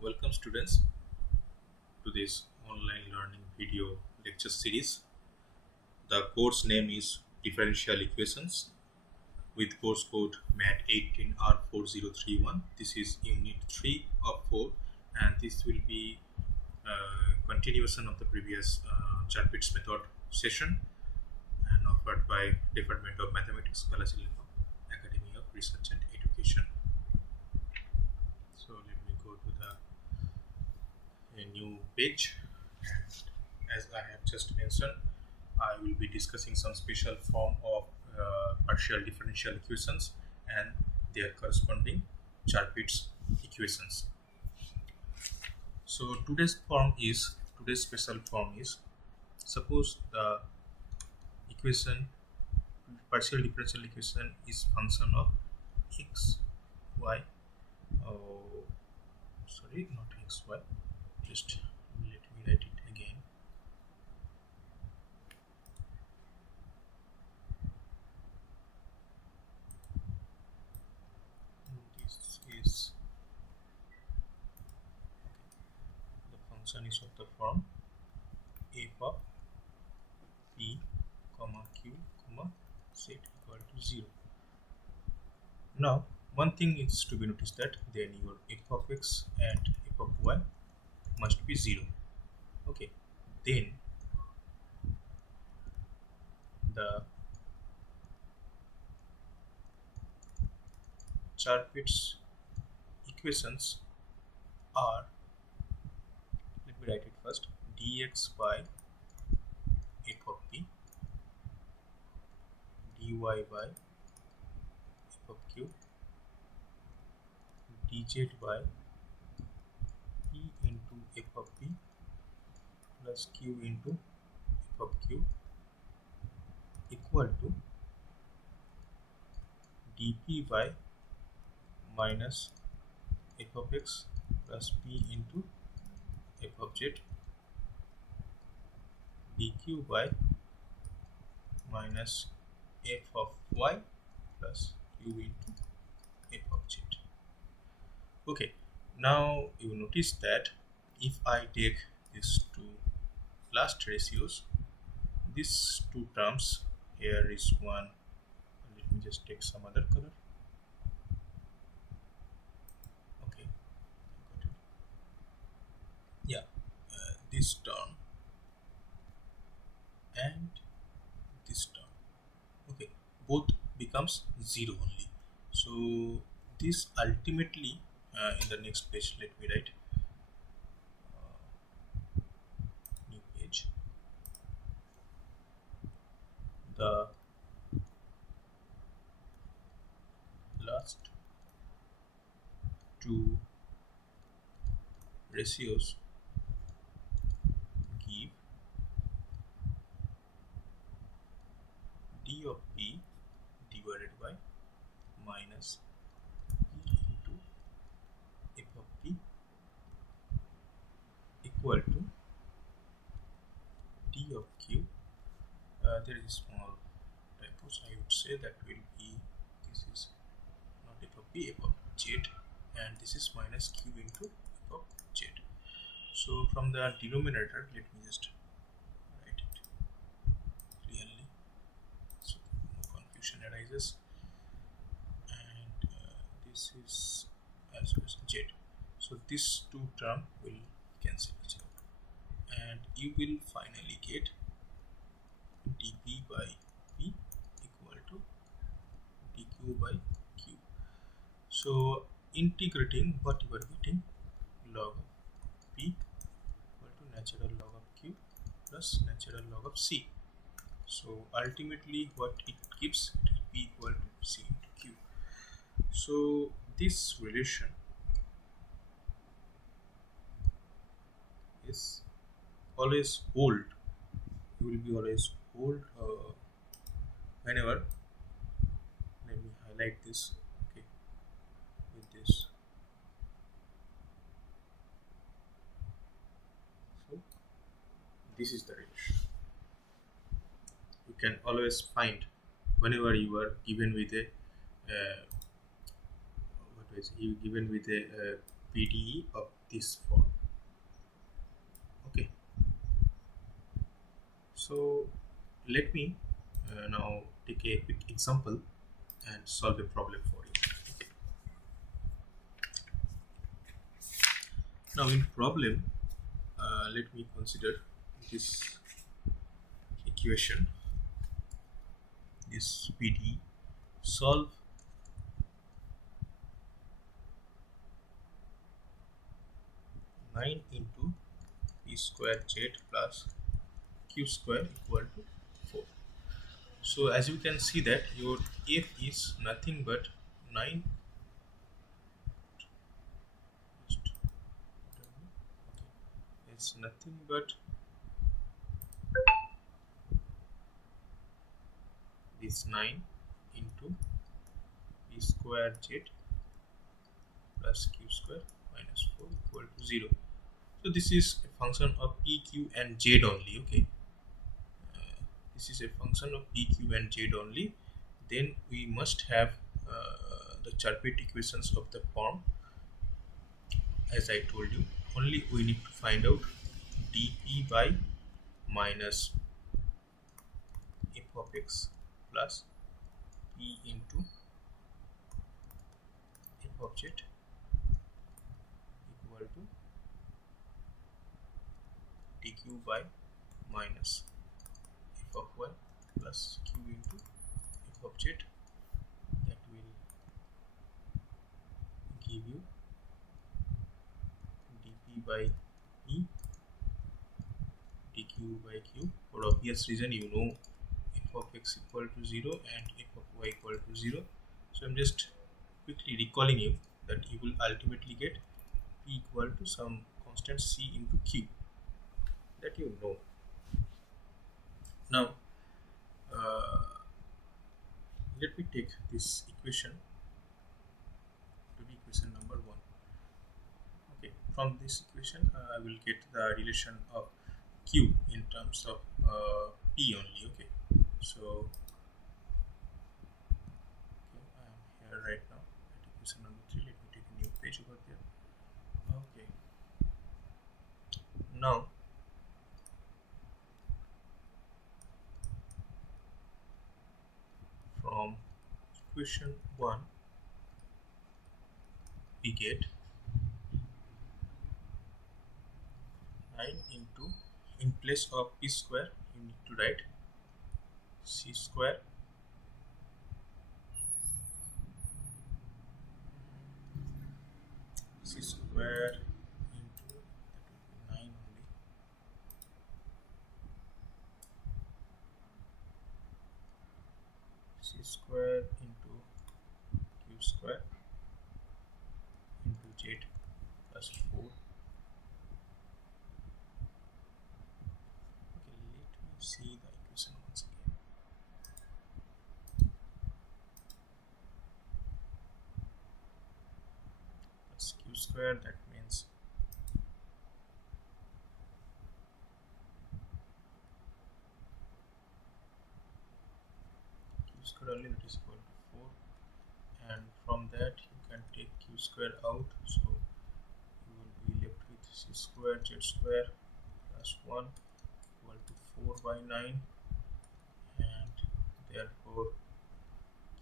Welcome students to this online learning video lecture series. The course name is Differential Equations with course code MAT18R4031. This is unit 3 of 4 and this will be continuation of the previous Charpit's method session and offered by Department of Mathematics, Scholarship Academy of Research and Education. So let me go to a new page, and as I have just mentioned, I will be discussing some special form of partial differential equations and their corresponding Charpit's equations. So today's special form is, suppose the partial differential equation is function of x, y, sorry, not x, y, just let me write it again. This is the function is of the form f of p comma q comma z equal to 0. Now one thing is to be noticed, that then your f of x and f of y must be 0. Okay, then the Charpit's equations are, let me write it first, dx by f of p, dy by f of q, dz by p into f of p plus q into f of q equal to dp by minus f of x plus p into f of z, dq by minus f of y plus q into f of z. Okay, now you notice that if I take these two last ratios, these two terms, here is one, let me just take some other color. Okay, got it. Yeah, this term and this term, okay, both becomes 0 only. So this ultimately, in the next page, let me write new page. The last two ratios give d of p divided by minus p into f of p equal to d of q. There is a small typo, so I would say that will be, this is not f of p, f of z, and this is minus q into f of z. So from the denominator, let me just write it clearly so no confusion arises, and this is as well as z. So these two terms will cancel each other, and you will finally get dp by p equal to dq by q. So integrating, what you are getting, log of p equal to natural log of q plus natural log of c. So ultimately what it gives, it will be equal to c into q. So this relation is always hold, you will be always hold whenever, let me highlight this, okay, with this. So this is the relation you can always find whenever you are given with a PDE of this form. Okay, so let me now take a quick example and solve a problem for you. Okay. Now in problem, let me consider this equation, this PDE. Solve nine into p square z plus q square equal to 4. So as you can see that your f is nothing but 9. It's nothing but this 9 into p square z plus q square minus 4 equal to 0. So this is a function of p, q and z only. Okay, this is a function of p, q and z only. Then we must have the Charpit equations of the form. As I told you, only we need to find out dp by minus f of x plus p into f of z equal to dq by minus f of y plus q into f of z. That will give you dp by p dq by q. For obvious reason, you know f of x equal to 0 and f of y equal to 0. So I'm just quickly recalling you that you will ultimately get p equal to some constant c into q, that you know. Now let me take this equation to be equation number 1. Okay, from this equation I will get the relation of q in terms of p only. Okay, so I am here right now at equation number 3. Let me take a new page over there. Okay, now from equation 1 we get 9 into, in place of p square you need to write c square into, that will be 9 only, c square into q square into z plus 4. Okay, let me see the equation once again. That's q square, that means q square only, that is equal to 4, and from that you can take q square out, so you will be left with c square z square plus 1 equal to 4 by 9, and therefore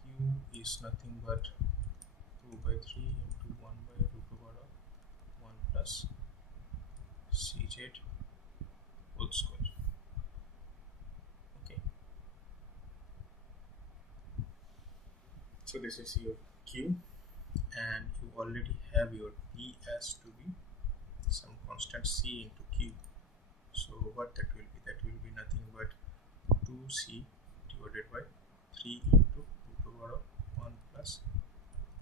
q is nothing but 2 by 3 into 1 by root over of 1 plus cz whole square. Okay, so this is your q, and you already have your p as to be some constant c into q. So what that will be? That will be nothing but 2c divided by 3 into root over of 1 plus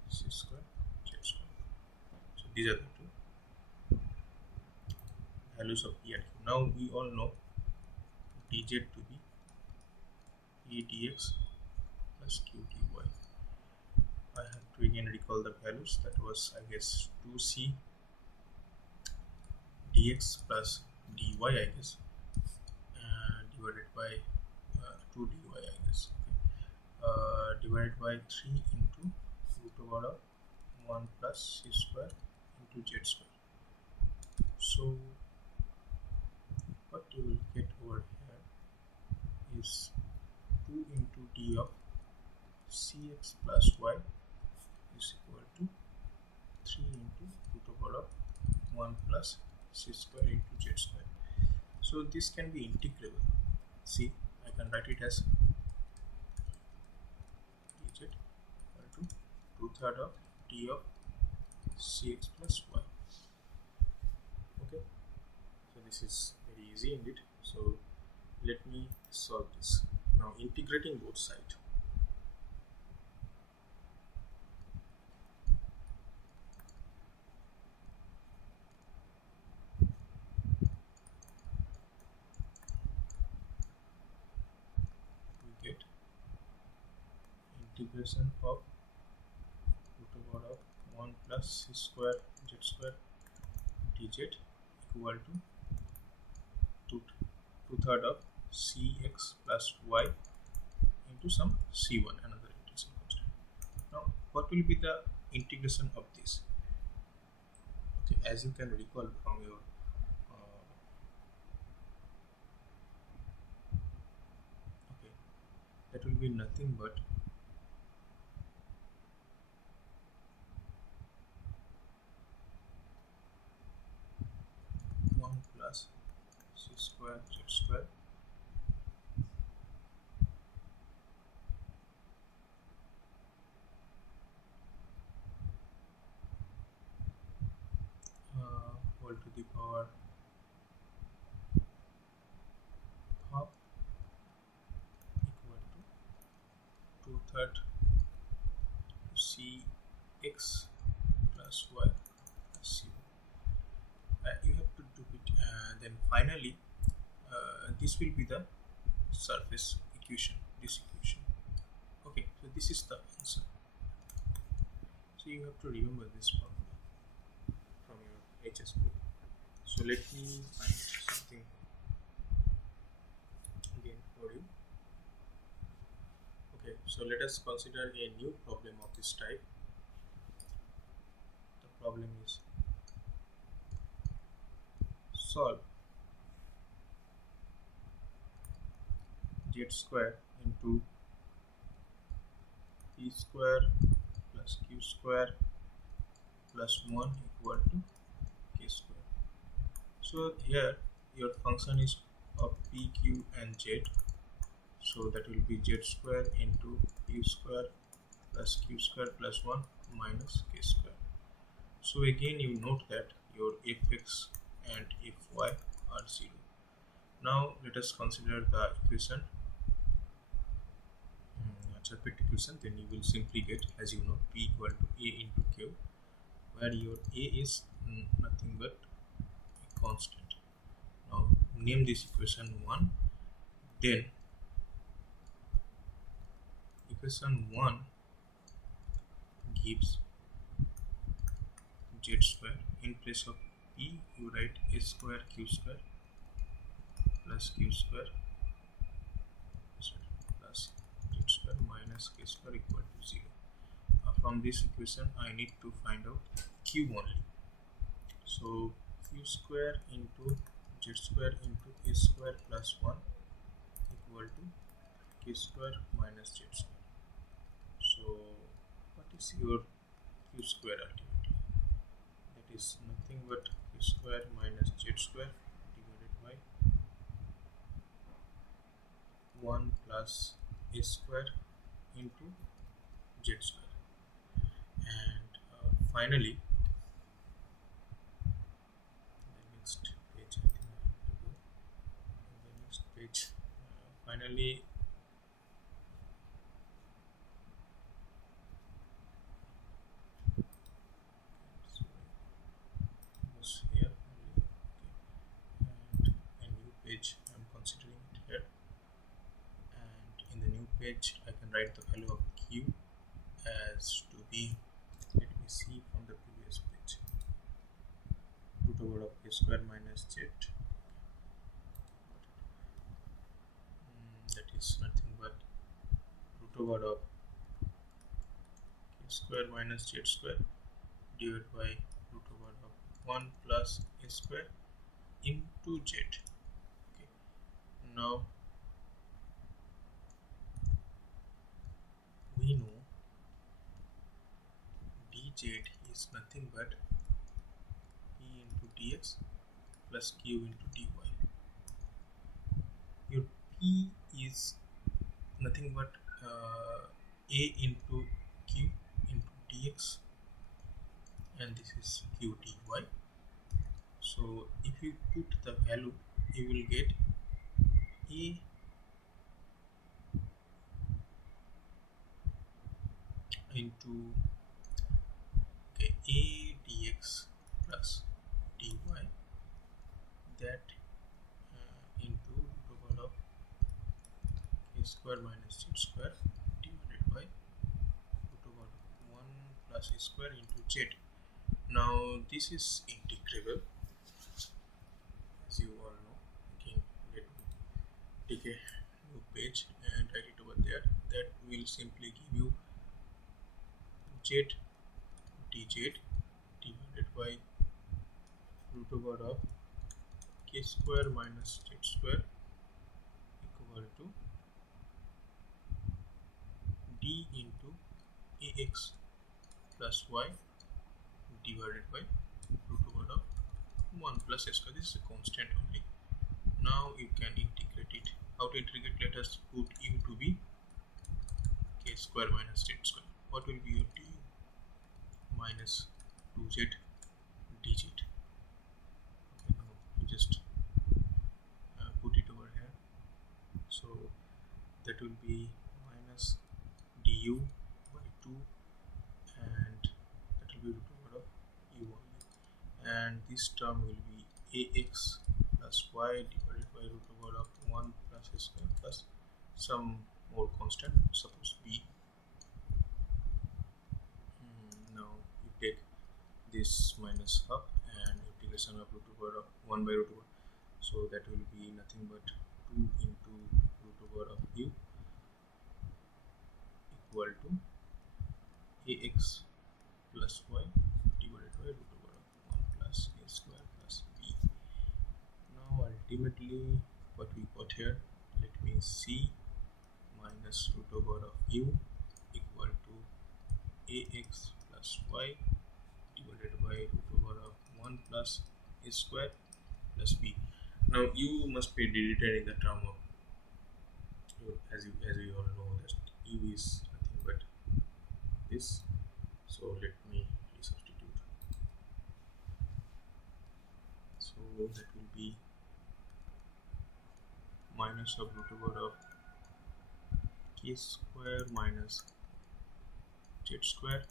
c square z square. So these are the two values of p and q. Now we all know dz to be p dx plus q dy. I have to again recall the values. That was, I guess, 2c dx plus dy, I guess, divided by 2 dy, I guess. Okay. Divided by 3 into root over of 1 plus c square into z So what you will get over here is 2 into d of cx plus y is equal to 3 into root over of 1 plus c square into z square. So this can be integrable. See, I can write it as dz equal to 2/3 of d of cx plus y. Okay, so this is very easy indeed. So let me solve this. Now integrating both sides. We get integration of root over of 1 plus c square z square dz equal to 2/3 of cx plus y into some c1, another integration constant. Now what will be the integration of this? Okay, as you can recall from your okay, that will be nothing but plus c square z square whole to the power half equal to 2/3 cx plus y plus c. You have to do it, then finally this will be the surface equation, this equation. Okay, so this is the answer. So you have to remember this formula from your HS book. So let me find something again for you. Okay, so let us consider a new problem of this type. The problem is solve z square into p square plus q square plus 1 equal to k square. So here your function is of p, q and z. So that will be z square into p square plus q square plus 1 minus k square. So again you note that your fx and fy are 0. Now let us consider the equation, Charpit equation. Then you will simply get, as you know, p equal to a into q, where your a is nothing but a constant. Now name this equation 1. Then equation 1 gives z square. In place of p you write a square q square plus q square plus z square minus k square equal to 0. From this equation I need to find out q only. So q square into z square into a square plus 1 equal to k square minus z square. So what is your q square ultimately? That is nothing but q square minus z square divided by 1 plus a square into z square. And finally the next page, I think I have to go in the next page. Finally was here only. Okay. And a new page, I am considering it here, and in the new page I can write the value of q as to be, let me see from the previous page, root over of a square minus z, that is nothing but root over of k square minus z square divided by root over of 1 plus a square into z. Okay. Now we know dz is nothing but p into dx plus q into dy. Your p is nothing but a into q into dx, and this is q dy. So if you put the value, you will get a into a dx plus dy, that into root over of a square minus z square divided by root over 1 plus a square into z. Now this is integrable, as you all know. Again, let me take a new page and write it over there. That will simply give you z dz divided by root over of k square minus z square equal to d into ax plus y divided by root over of 1 plus s square. This is a constant only. Now you can integrate it. How to integrate? Let us put u to be k square minus z square. What will be your du? Minus 2z dz. Okay, now you just put it over here. So that will be minus du by 2, and that will be root over of u only. And this term will be ax plus y divided by root over of 1 plus a square plus some more constant, suppose b. Now you take this minus half and integration of root over of 1 by root over, so that will be nothing but 2 into root over of u equal to ax plus y divided by root over of 1 plus a square plus b. Now ultimately what we got here, let me see, minus root over of u equal to ax plus y divided by root over of 1 plus a square plus b. Now u must be deleted in the term of, as we all know that u is nothing but this. So let me substitute. So that will be minus of root over of k square minus z square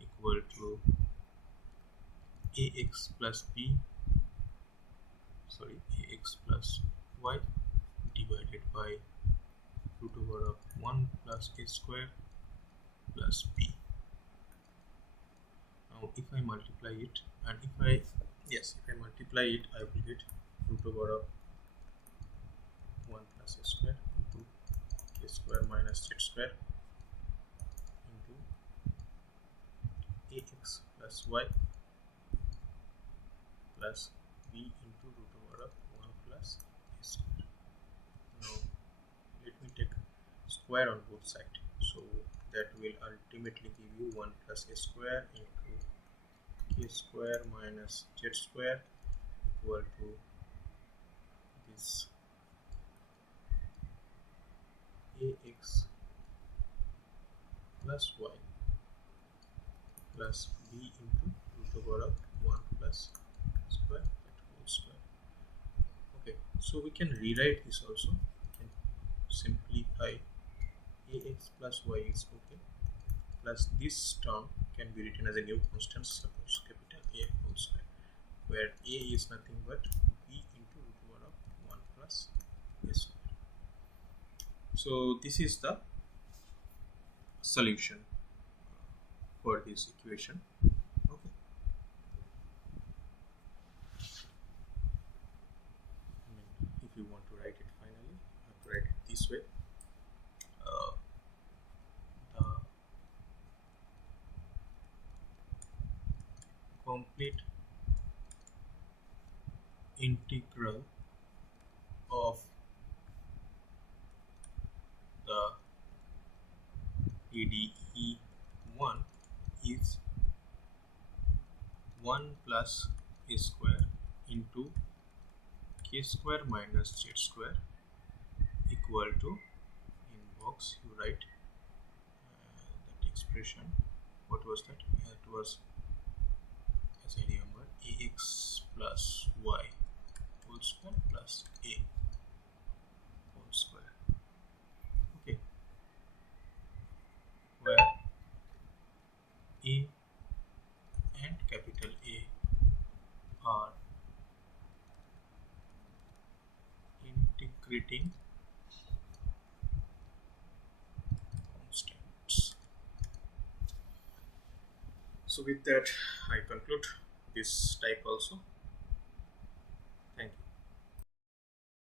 equal to ax plus b, ax plus y divided by root over of 1 plus a square plus b. Now if I multiply it, and if I multiply it, I will get root over of 1 plus a square into k square minus z square into ax plus y plus b into root over of 1 plus a square. Now let me take square on both sides, so that will ultimately give you 1 plus a square into k square minus z square equal to this ax plus y plus b into root over of 1 plus square, that whole square. Okay, so we can rewrite this also. We can simplify ax plus y is okay, plus this term can be written as a new constant, suppose capital A whole square, where a is nothing but b into root over of 1 plus a square. So this is the solution for this equation. Okay. If you want to write it finally, you have to write it this way. The complete integral of the PDE 1 is 1 plus a square into k square minus z square equal to, in box you write that expression. What was that? It was, as I remember, ax plus y whole square plus a whole square. Okay, where a and capital A are integrating constants. So with that I conclude this type also.